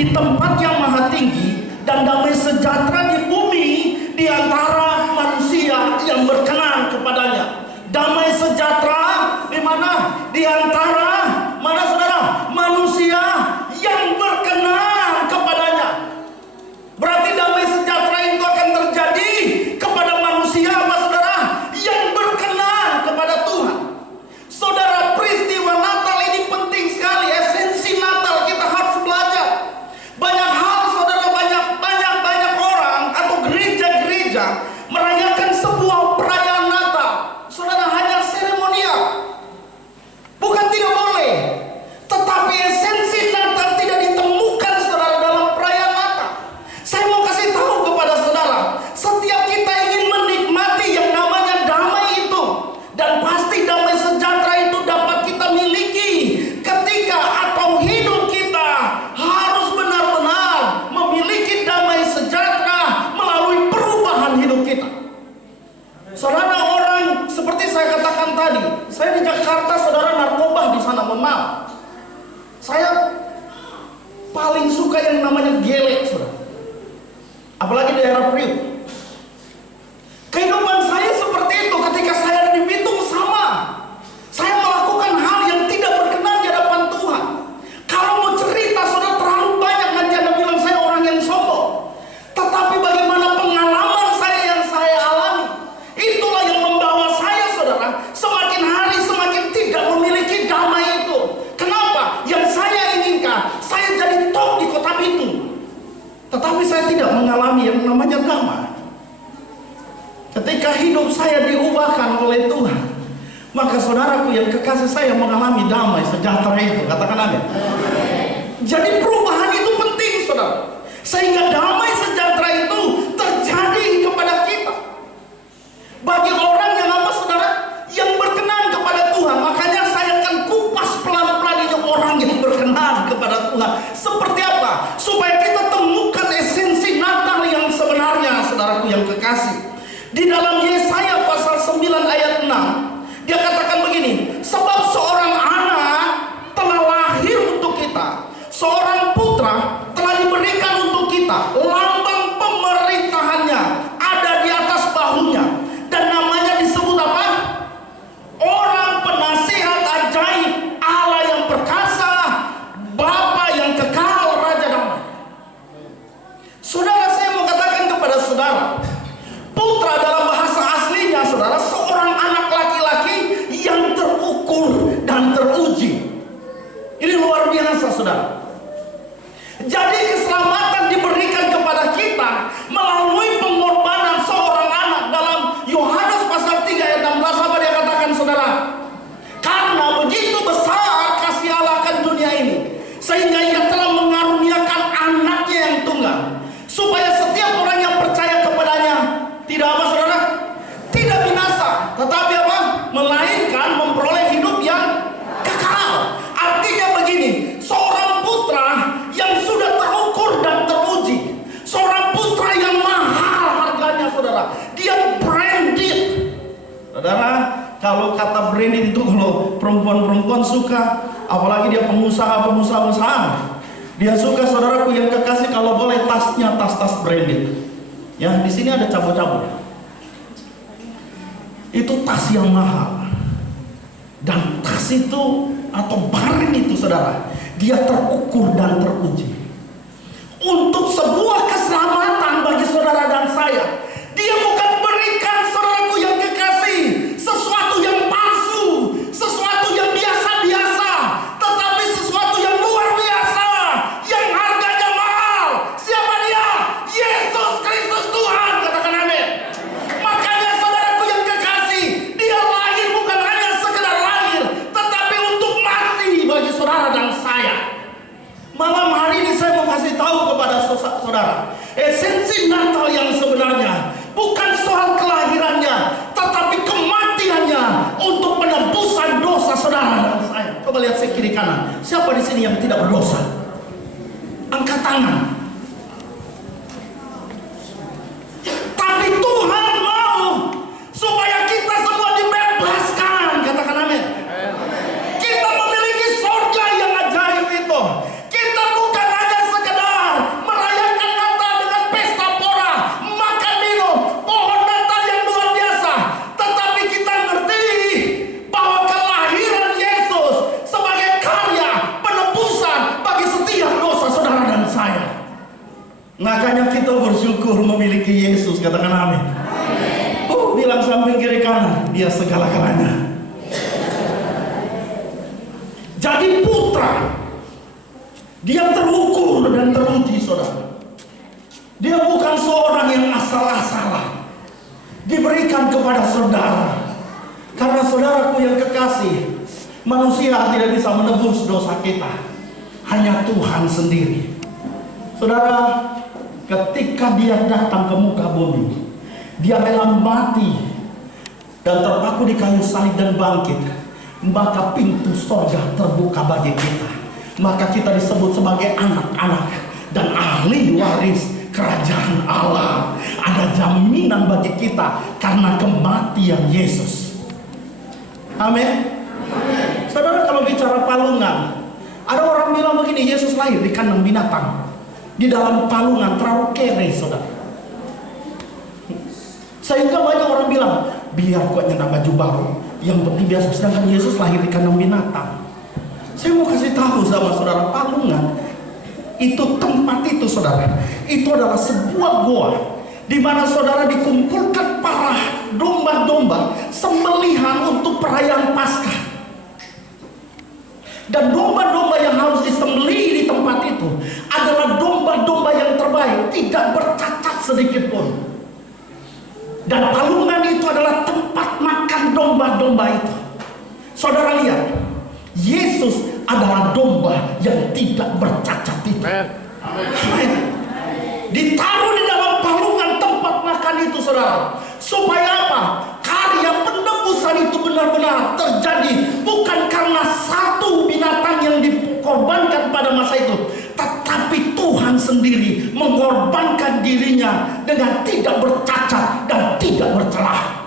di tempat yang maha tinggi, dan damai sejahtera di bumi di antara manusia yang berkenan kepadanya. Damai sejahtera di mana? Di antara mana, saudara? Manusia yang berkenan kepadanya. Berarti damai sejahtera itu akan terjadi kepada manusia apa, saudara? Yang berkenan kepada Tuhan. Saudara, peristiwa Natal ini penting sekali. Esensi Natal kita harus belajar. Banyak hal, saudara, banyak orang atau gereja-gereja merayakan sebuah perayaan Natal, saudara, hanya seremonial. Bukan tidak boleh, tetapi esensi Natal tidak ditemukan, saudara, dalam perayaan Natal. Saya mau kasih tahu kepada saudara, setiap kita ingin menikmati yang namanya damai itu, dan pasti damai sejahtera itu dapat kita miliki ketika atau hidup kita harus benar-benar memiliki damai sejahtera melalui perubahan hidup kita. Saudara, orang seperti saya katakan tadi, saya di Jakarta, saudara, narkoba di sana, mohon maaf. Saya paling suka yang namanya gelek, saudara. Apalagi daerah Priuk. Kehidupan saya seperti itu ketika saya ada di Bitung sama. Saya melakukan hal yang tidak berkenan di hadapan Tuhan. Kalau mau cerita, saudara, terlalu banyak, nanti Anda bilang saya orang yang sombong. Tetapi bagaimana pengalaman saya yang saya alami, itulah yang membawa saya, saudara, semakin hari semakin tidak memiliki damai itu. Kenapa? Yang saya inginkan, saya jadi top di kota Bitung, tetapi saya tidak mengalami yang namanya damai. Ketika hidup saya diubahkan oleh Tuhan, maka saudaraku yang kekasih, saya mengalami damai sejahtera itu. Katakan amin. Jadi perubahan itu penting, saudara, sehingga damai sejahtera itu terjadi kepada kita. Bagi orang yang apa, saudara? Yang berkenan kepada Tuhan. Makanya saya akan kupas pelan-pelan hidup orang yang berkenan kepada Tuhan. Seperti apa? Supaya kita temukan esensi Natal yang sebenarnya, saudaraku yang kekasih. Di dalam Yesaya pasal 9 ayat 6, dia katakan begini, sebab seorang anak telah lahir untuk kita, seorang putra telah diberikan untuk kita, lambang pemerintahannya ada di atas bahunya, dan namanya disebut apa? Orang penasihat ajaib, Allah yang perkasa, Bapa yang kekal, Raja damai. Saudara, saya mau katakan kepada saudara, putra dalam bahasa aslinya, saudara, seorang anak laki-laki yang terukur dan teruji. Ini luar biasa, saudara. Jadi keselamatan diberikan kepada kita melalui pengorbanan seorang anak. Dalam Yohanes pasal 3 ayat 16, apa dia katakan, saudara? Karena begitu besar kasih Allah akan dunia ini, sehingga ia telah mengaruniakan anaknya yang tunggal, supaya setiap orang yang percaya kepadanya tidak apa, saudara? Tidak binasa, tetapi apa? Melainkan memperoleh hidup yang kekal. Artinya begini, seorang putra yang sudah terukur dan teruji, seorang putra yang mahal harganya, saudara, dia branded. Saudara, kalau kata branded itu kalau perempuan-perempuan suka, apalagi dia pengusaha, dia suka, saudaraku yang kekasih, kalau boleh tasnya tas-tas branded. Ya, di sini ada cabut-cabut. Itu tas yang mahal. Dan tas itu atau barang itu, saudara, dia terukur dan teruji. Untuk sebuah keselamatan bagi saudara dan saya, dia bukan berikan, saudaraku yang kekasih, sesuatu yang palsu, sesuatu yang biasa-biasa, tetapi sesuatu yang luar biasa, yang harganya mahal. Siapa dia? Yesus Kristus Tuhan. Katakan amin. Makanya saudaraku yang kekasih, dia lahir bukan hanya sekedar lahir, tetapi untuk mati bagi saudara dan saya. Malam hari ini saya mau kasih tahu kepada saudara, esensi Natal yang sebenarnya bukan soal kelahirannya, tetapi kematiannya untuk penebusan dosa saudara dan saya. Coba lihat saya kiri kanan. Siapa di sini yang tidak berdosa? Angkat tangan. Tapi Tuhan mau supaya kita semua dibebaskan. Katakan amin. Kita memiliki surga yang ajaib itu. Kita bukan hanya sekedar pengampunan bagi setiap dosa saudara dan saya. Makanya kita bersyukur memiliki Yesus. Katakan amin. Bilang samping kiri kanan, dia segala-galanya. Jadi putra, dia terukur dan teruji, saudara. Dia bukan seorang yang asal-asalan diberikan kepada saudara. Karena saudaraku yang kekasih, manusia tidak bisa menebus dosa kita, hanya Tuhan sendiri. Saudara, ketika dia datang ke muka bumi, dia rela mati dan terpaku di kayu salib dan bangkit, maka pintu surga terbuka bagi kita. Maka kita disebut sebagai anak-anak dan ahli waris kerajaan Allah. Ada jaminan bagi kita karena kematian Yesus. Amin. Saudara, kalau bicara palungan, ada orang bilang begini, Yesus lahir di kandang binatang, di dalam palungan, terlalu kere, saudara. Sehingga banyak orang bilang, biar kok nyenang baju baru, yang penting biasa. Sedangkan Yesus lahir di kandang binatang. Saya mau kasih tahu sama saudara, palungan itu, tempat itu saudara, itu adalah sebuah goa di mana saudara dikumpulkan para domba-domba sembelihan untuk perayaan Paskah. Dan domba-domba yang harus disembelih di tempat itu adalah domba-domba yang terbaik, tidak bercacat sedikit pun. Dan palungan itu adalah tempat makan domba-domba itu. Saudara lihat, Yesus adalah domba yang tidak bercacat itu. Amin. Ditaruh di dalam palungan tempat makan itu, saudara. Supaya apa? Karya penebusan itu benar-benar terjadi. Bukan karena satu binatang yang dikorbankan pada masa itu, tetapi Tuhan sendiri mengorbankan dirinya dengan tidak bercacat dan tidak bercelah.